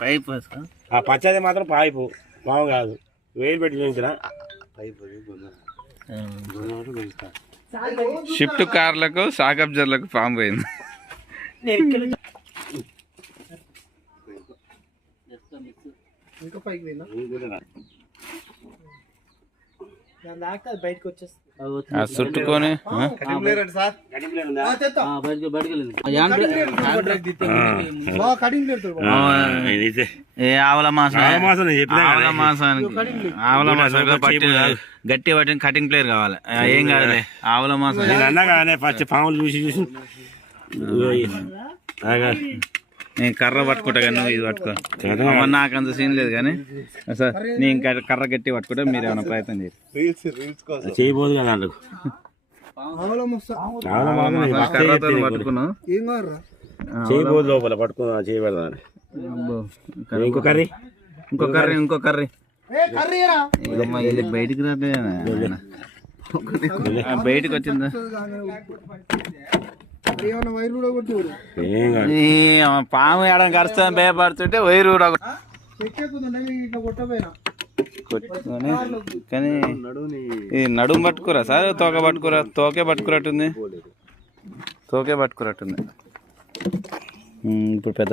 Pipe పచ్చది మాత్రం pipe పాము కాదు, వేలు పెట్టి చూపించిన షిఫ్ట్ కార్లకు షాక్ అబ్జర్లకు పాము పోయింది. ఇంకా పైకి పోయిందా బయటకు వచ్చేస్తుంది చుట్టుకొని ఆవుల మాసానికి గట్టి పట్టిన కటింగ్ ప్లేయర్ కావాలి. ఏం కాదు ఆవుల మాసం అన్నగానే ఫస్ట్ పాములు చూసి చూసి నేను కర్ర పట్టుకుంటా కానీ నువ్వు ఇది పట్టుకో. నాకు అంత సీన్ లేదు కానీ సార్ నేను ఇంకా కర్ర గట్టి పట్టుకుంటా. మీరు ఏమైనా ప్రయత్నం చేయబోదు కదా కర్రతో పట్టుకున్నాం. చేయబోదు లోపల పట్టుకున్నా చేయబడదా. ఇంకో కర్రీ ఇంకో కర్రీ ఇది బయటికి రాలేదు, బయటకు వచ్చిందా పాము ఏడాది కరుస్తాను భయపడుతుంటే వైరు కానీ ఈ నడుము పట్టుకురా సార్, తోకే పట్టుకురట్టుంది ఇప్పుడు పెద్ద